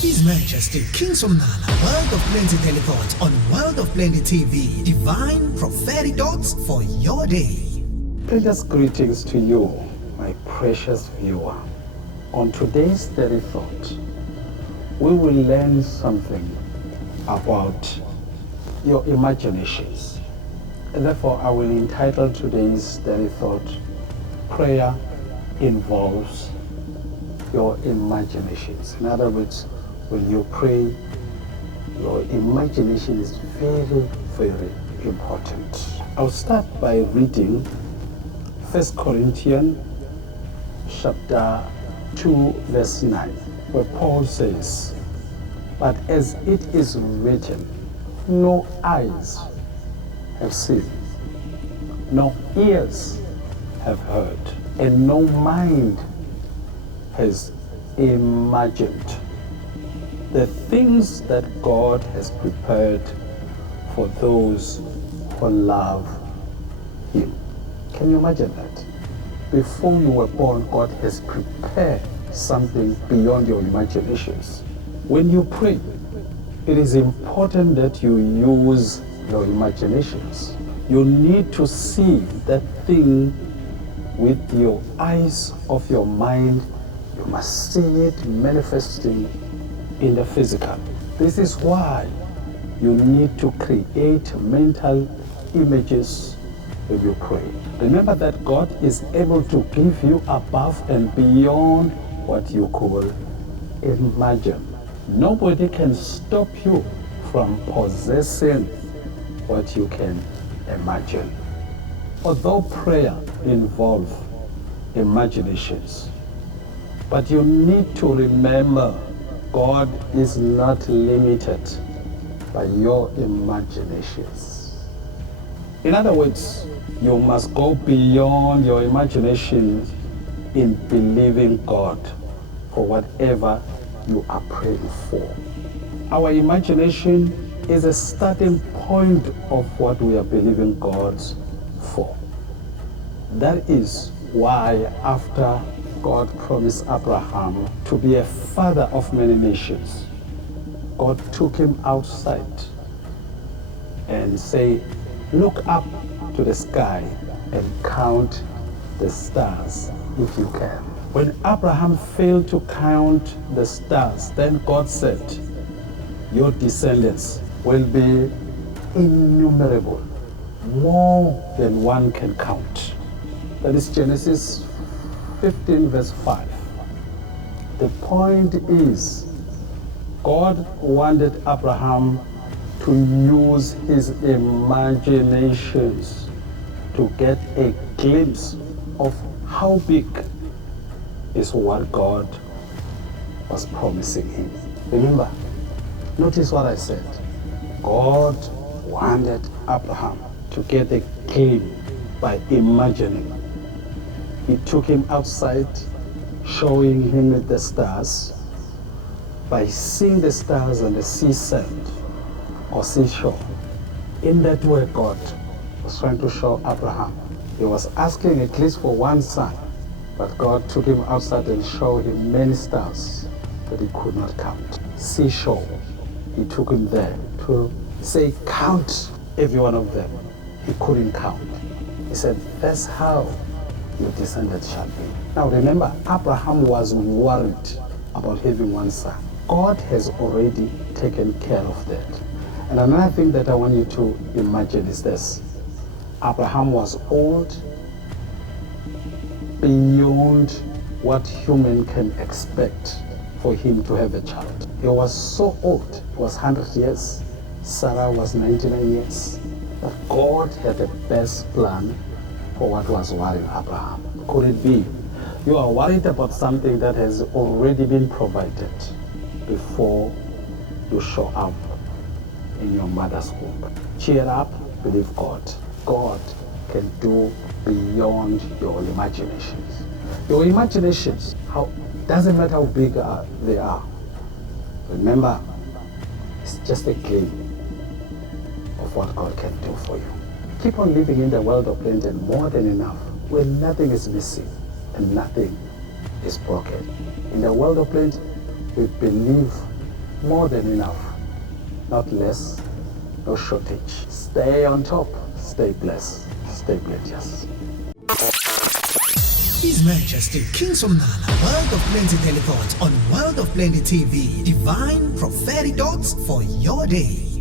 His Majesty King Somnala, World of Plenty Teleports on World of Plenty TV. Divine prophetic thoughts for your day. Precious greetings to you, my precious viewer. On today's daily thought, we will learn something about your imaginations. And therefore, I will entitle today's daily thought, Prayer Involves Your Imaginations. In other words, when you pray, your imagination is very, very important. I'll start by reading 1 Corinthians chapter 2, verse 9, where Paul says, "But as it is written, no eyes have seen, no ears have heard, and no mind has imagined the things that God has prepared for those who love Him." Can you imagine that? Before you were born, God has prepared something beyond your imaginations. When you pray, it is important that you use your imaginations. You need to see that thing with your eyes of your mind. You must see it manifesting in the physical. This is why you need to create mental images when you pray. Remember that God is able to give you above and beyond what you could imagine. Nobody can stop you from possessing what you can imagine. Although prayer involves imaginations, but you need to remember God is not limited by your imaginations. In other words, you must go beyond your imagination in believing God for whatever you are praying for. Our imagination is a starting point of what we are believing God for. That is why after God promised Abraham to be a father of many nations, God took him outside and said, "Look up to the sky and count the stars if you can." When Abraham failed to count the stars, then God said, "Your descendants will be innumerable, more than one can count." That is Genesis 15, verse 5. The point is, God wanted Abraham to use his imaginations to get a glimpse of how big is what God was promising him. Remember, notice what I said. God wanted Abraham to get a glimpse by imagining. He took him outside, showing him the stars. By seeing the stars on the sea sand or seashore, in that way God was trying to show Abraham. He was asking at least for one son, but God took him outside and showed him many stars that he could not count. Seashore, he took him there to say, "Count every one of them." He couldn't count. He said, "That's how your descendants shall be." Now remember, Abraham was worried about having one son. God has already taken care of that. And another thing that I want you to imagine is this. Abraham was old beyond what human can expect for him to have a child. He was so old, he was 100 years. Sarah was 99 years. But God had the best plan for what was worrying Abraham. Could it be you are worried about something that has already been provided before you show up in your mother's womb? Cheer up, believe God. God can do beyond your imaginations. Your imaginations, doesn't matter how big they are. Remember, it's just a glimpse of what God can do for you. Keep on living in the world of plenty and more than enough, where nothing is missing and nothing is broken. In the world of plenty, we believe more than enough, not less, no shortage. Stay on top, stay blessed, stay plenteous. His Majesty King Somnala, World of Plenty teleports on World of Plenty TV. Divine prophetic thoughts for your day.